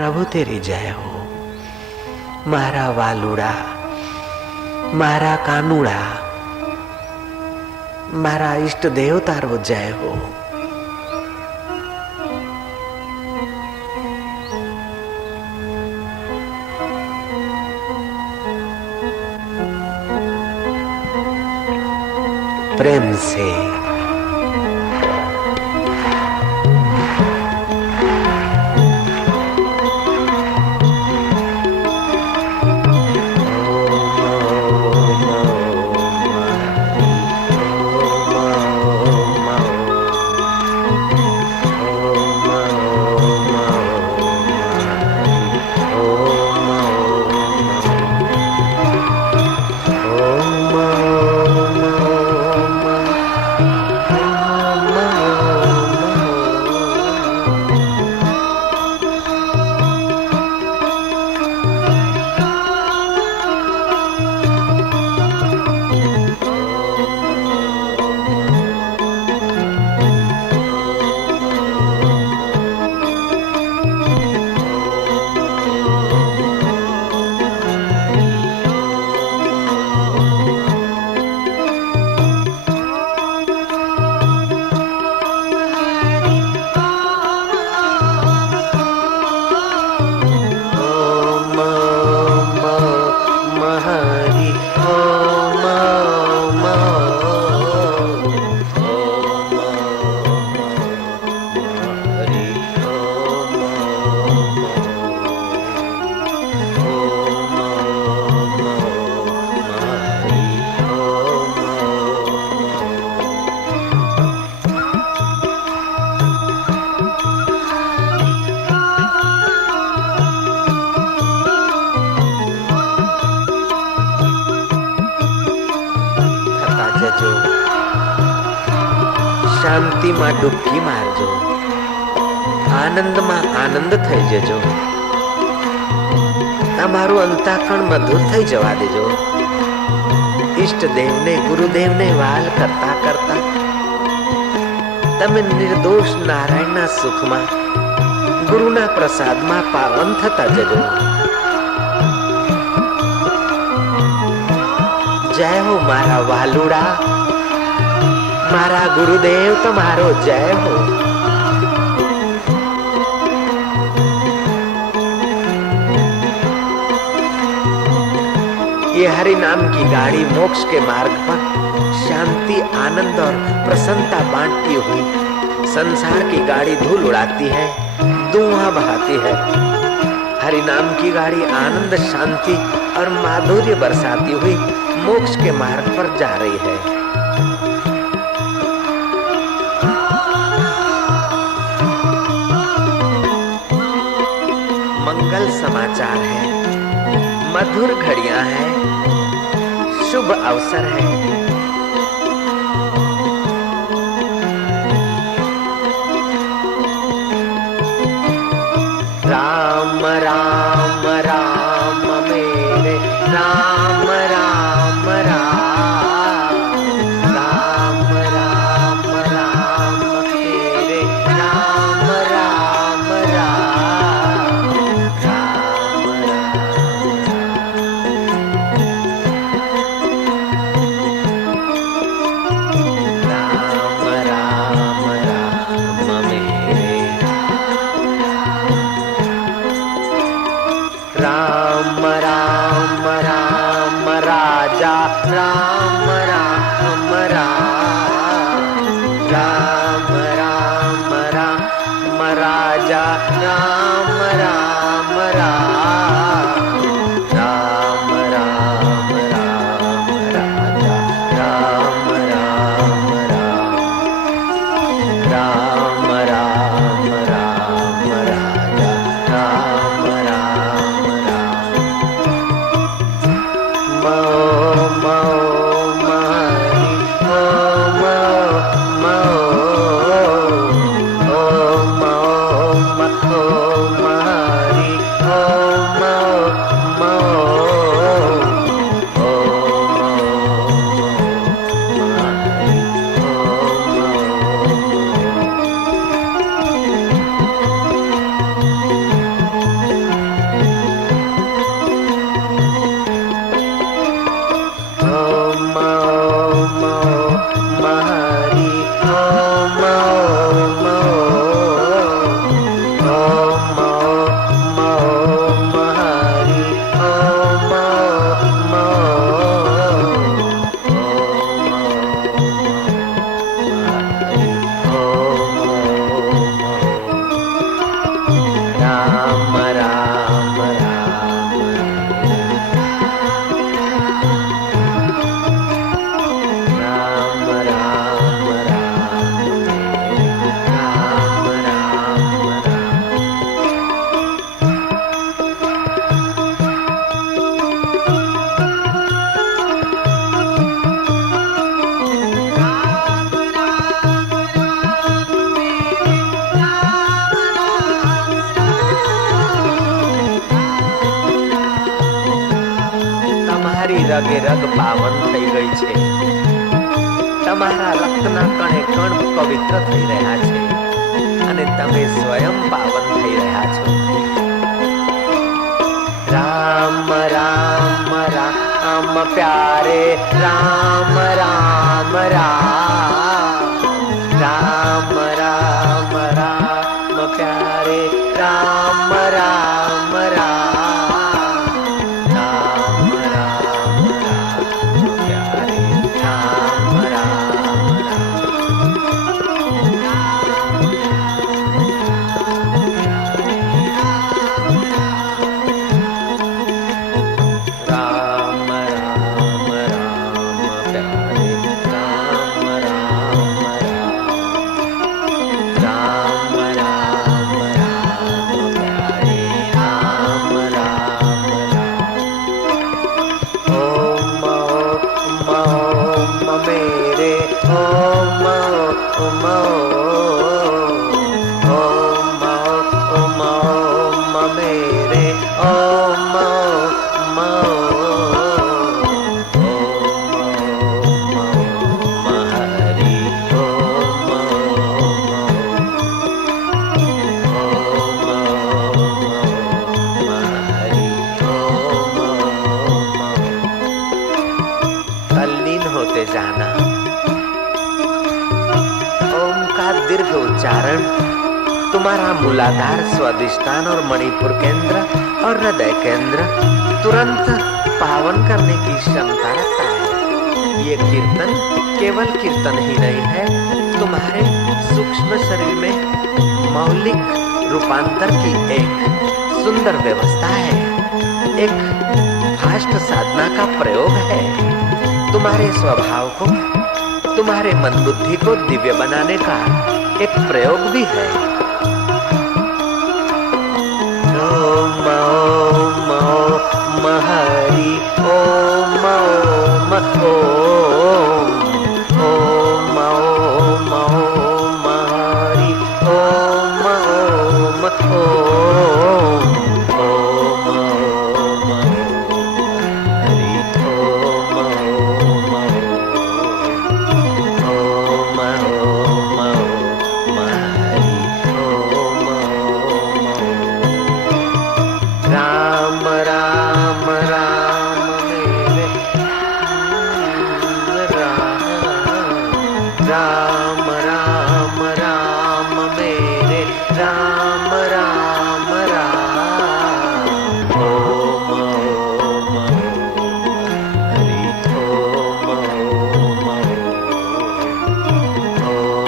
प्रभु तेरी जय हो। मारा वालुड़ा, मारा कानूड़ा, मारा इष्ट देव तारो जय हो। प्रेम से શાંતિમાં ડૂબકી મારજો, આનંદમાં આનંદ થઈ જજો, તમારું અંતઃકરણ મધુર થઈ જવા દેજો. ઈષ્ટદેવને ગુરુદેવને વાલ કરતા કરતા તમે નિર્દોષ નારાયણના સુખમાં ગુરુના પ્રસાદમાં પાવન થતા જજો. જય હો મારા વાલુડા, મારા ગુરુદેવ તમારો જય हो. ये हरि नाम की गाड़ी मोक्ष के मार्ग पर शांति, आनंद और प्रसन्नता बांटती हुई संसार की गाड़ी धूल उड़ाती है, धुआं बहाती है. हरि नाम की गाड़ी आनंद, शांति और माधुर्य बरसाती हुई मोक्ष के मार्ग पर जा रही है. मंगल समाचार है, मधुर घड़ियां हैं, शुभ अवसर है. राम राम राम मेरे राम राम राम, राम राम राम मेरे राम राम राम, राम राम राम मेरे राम राम राम राजा, राम राम राम, राम राम राम राजा, राम राम राम, राम राम राम राजा, राम राम राम, राम राम राम राजा, राम राम राम. मो मो महि ओ मो मो ओ मो महि ओ તમારી રગે રગ પાવન થઈ ગઈ છે. તમારા રક્તના કણે કણ પવિત્ર થઈ રહ્યા છે અને તમે સ્વયં પાવન થઈ રહ્યા છો. રામ રામ રામ પ્યારે રામ રામ રામ રામ રામ રામ પ્યારે રામ રામ રામ उच्चारण तुम्हारा मूलाधार स्वादिष्टान और मणिपुर केंद्र और हृदय केंद्र तुरंत पावन करने की क्षमता रखता है. ये कीर्तन केवल कीर्तन ही नहीं है, तुम्हारे सूक्ष्म शरीर में मौलिक रूपांतर की एक सुंदर व्यवस्था है, एक फास्ट साधना का प्रयोग है. तुम्हारे स्वभाव को, तुम्हारे मन बुद्धि को दिव्य बनाने का एक प्रयोग भी है. ओम ओम ओम हरि ओम ओम ओम ओम ओम ओम हरि ओम ओम ओम ओम ओम हरि ओम ओम राम राम राम मेरे राम राम राम मेरे राम राम राम ओम ओम हरि ओम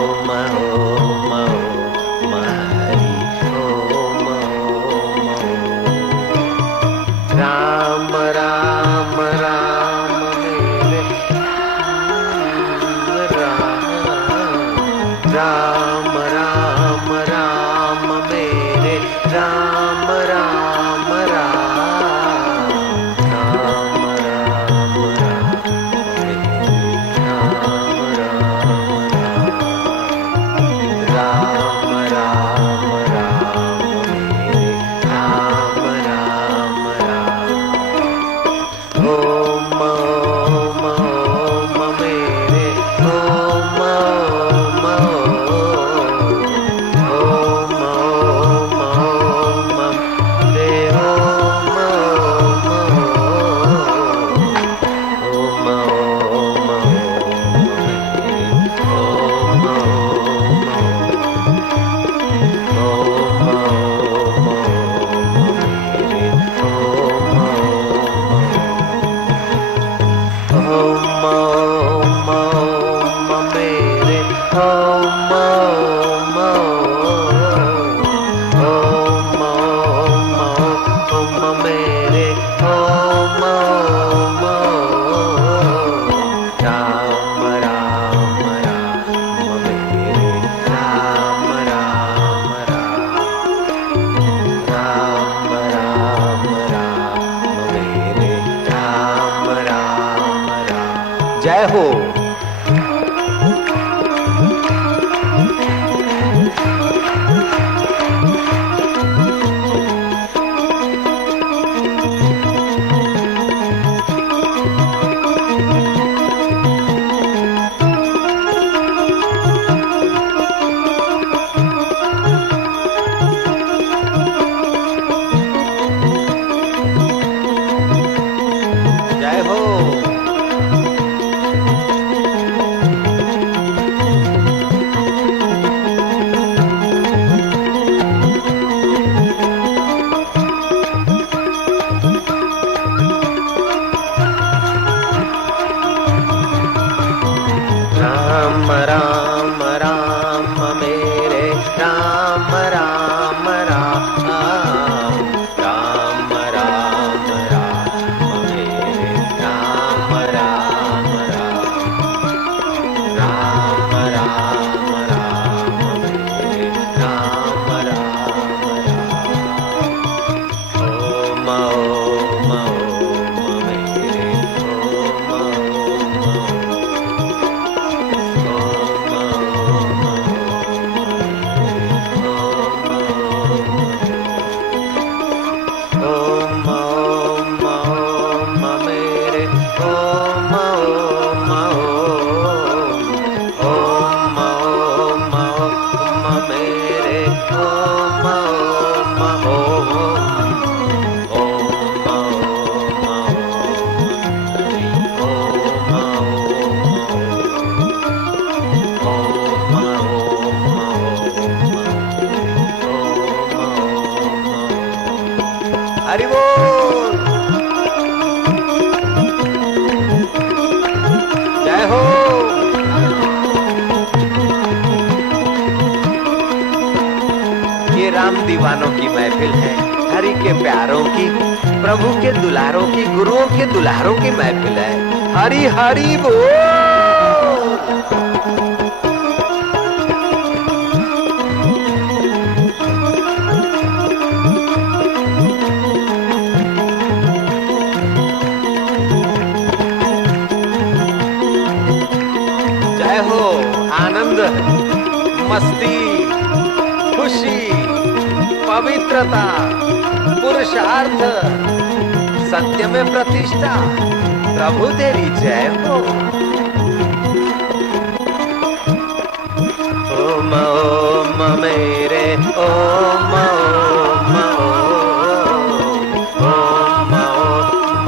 ओम ओम ओम हरि ओम राम राम राम मेरे राम राम राम मेरे राम राम राम राम राम राम मेरे राम राम राम राम राम मेरे राम राम राम ओम ओम ओम मेरे ओम ओम ओम ओम ओम रे ओम ओम ओम जय हो। हरि बोल। जय हो। ये राम दीवानों की महफिल है, हरि के प्यारों की, प्रभु के दुलारों की, गुरुओं के दुलारों की महफिल है। हरि हरि बोल। जय हो। आनंद, मस्ती, खुशी, पवित्रता, पुरुषार्थ, सत्य में प्रतिष्ठा, प्रभु तेरी जय हो। ओम ओम मेरे ओम ओम ओम ओम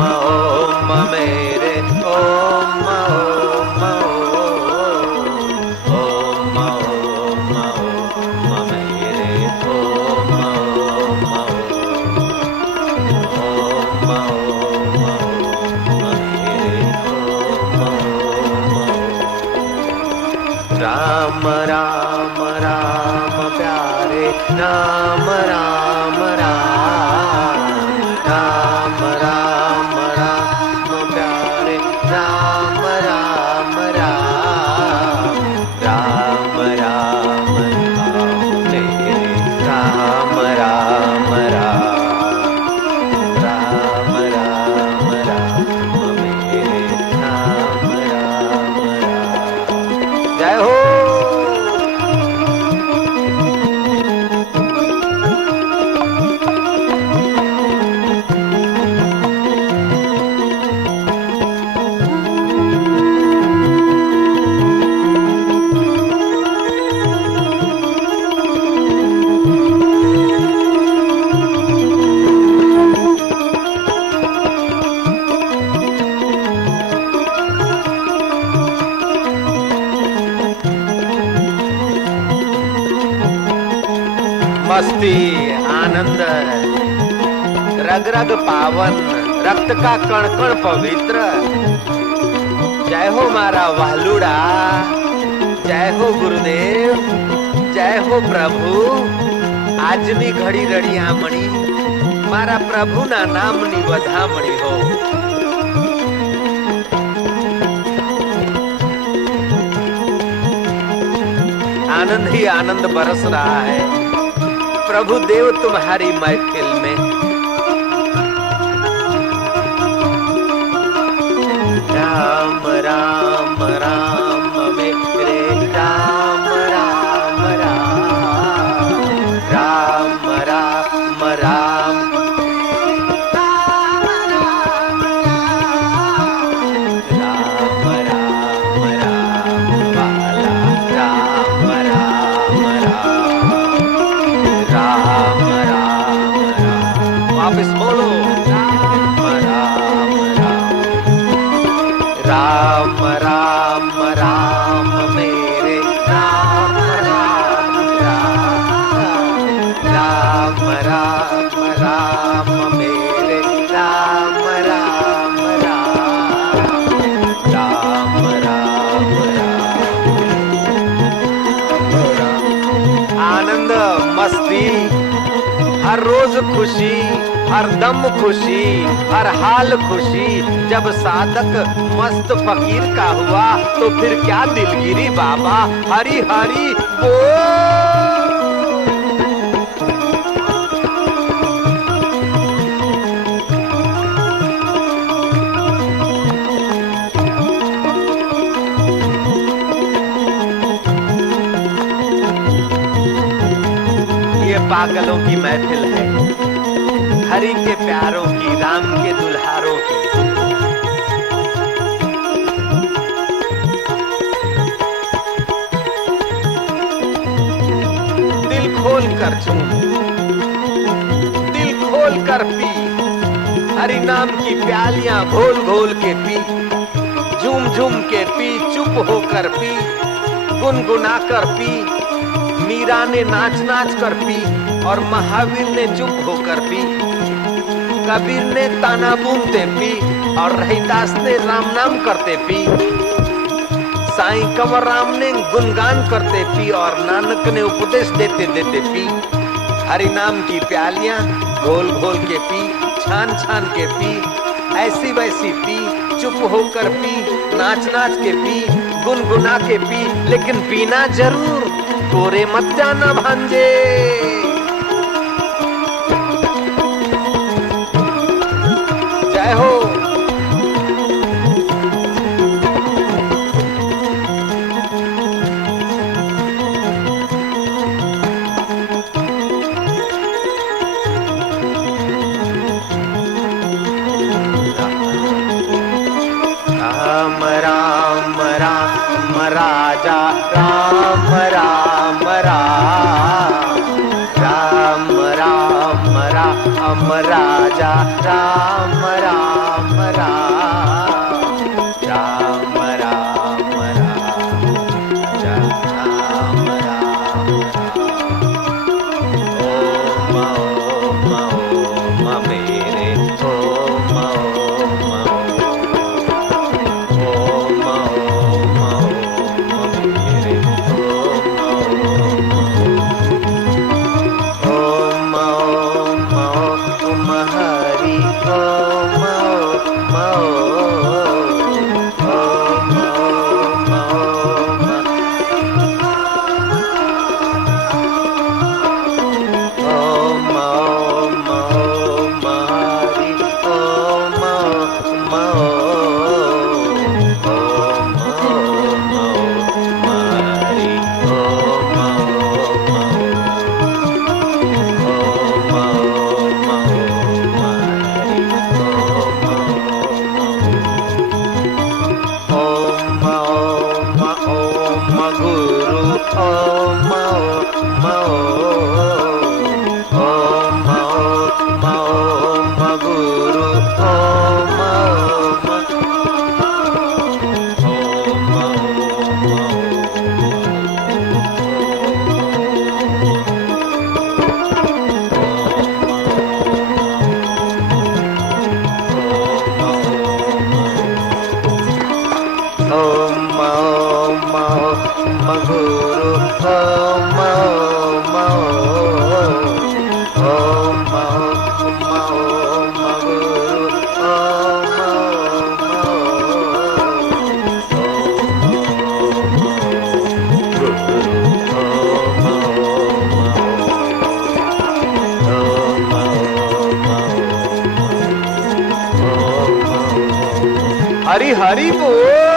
ओम मेरे ओम ओम ओम ओम ओम मेरे ओम राम राम राम प्यारे राम राम राम राम राम राम प्यारे राम राम राम राम राम राम तेरे राम राम राम राम राम राम मेरे राम राम राम। जय हो। मस्ती, आनंद, रग रग पावन, रक्त का कण कण पवित्र। जय हो मारा वालुड़ा, जय हो गुरुदेव, जय हो प्रभु। આજની ઘડી રડિયામણી મારા પ્રભુના નામની વધામણી हो। आनंद ही आनंद बरस रहा है प्रभु देव तुम्हारी महफिल में। राम राम राम मेरे राम राम राम राम राम राम राम राम राम वाला राम राम राम राम राम राम। वापिस बोलो राम राम राम राम राम राम मेरे राम राम राम राम राम मेरे राम राम राम राम राम। आनंद, मस्ती, हर रोज खुशी, हर दम खुशी, हर हाल खुशी। जब साधक मस्त फकीर का हुआ तो फिर क्या दिलगिरी बाबा। हरि हरि बोल। ये पागलों की महफिल है, हरि के प्यारों की, राम के दुल्हारों की। दिल खोल कर झूम, दिल खोल कर पी, हरि नाम की प्यालियां घोल घोल के पी। झूम झूम के पी, चुप होकर पी, गुनगुना कर पी। मीरा ने नाच नाच कर पी और महावीर ने चुप होकर पी। कबीर ने ताना बूनते पी और रहीदास ने राम नाम करते पी। साईं कंवर राम ने गुणगान करते पी और नानक ने उपदेश देते देते पी। हरि नाम की प्यालियां घोल घोल के पी, छान छान के पी, ऐसी वैसी पी, चुप होकर पी, नाच नाच के पी, गुनगुना के पी, लेकिन पीना जरूर, कोरे मत जाना भांजे। जय हो। राम राम राम राजा राम राम राम, राम राम राम राजा राम राम राम, राम राम राजा राम राम राम। ओम ओम ओम मेरे ओम ओम हरि हरि बोल।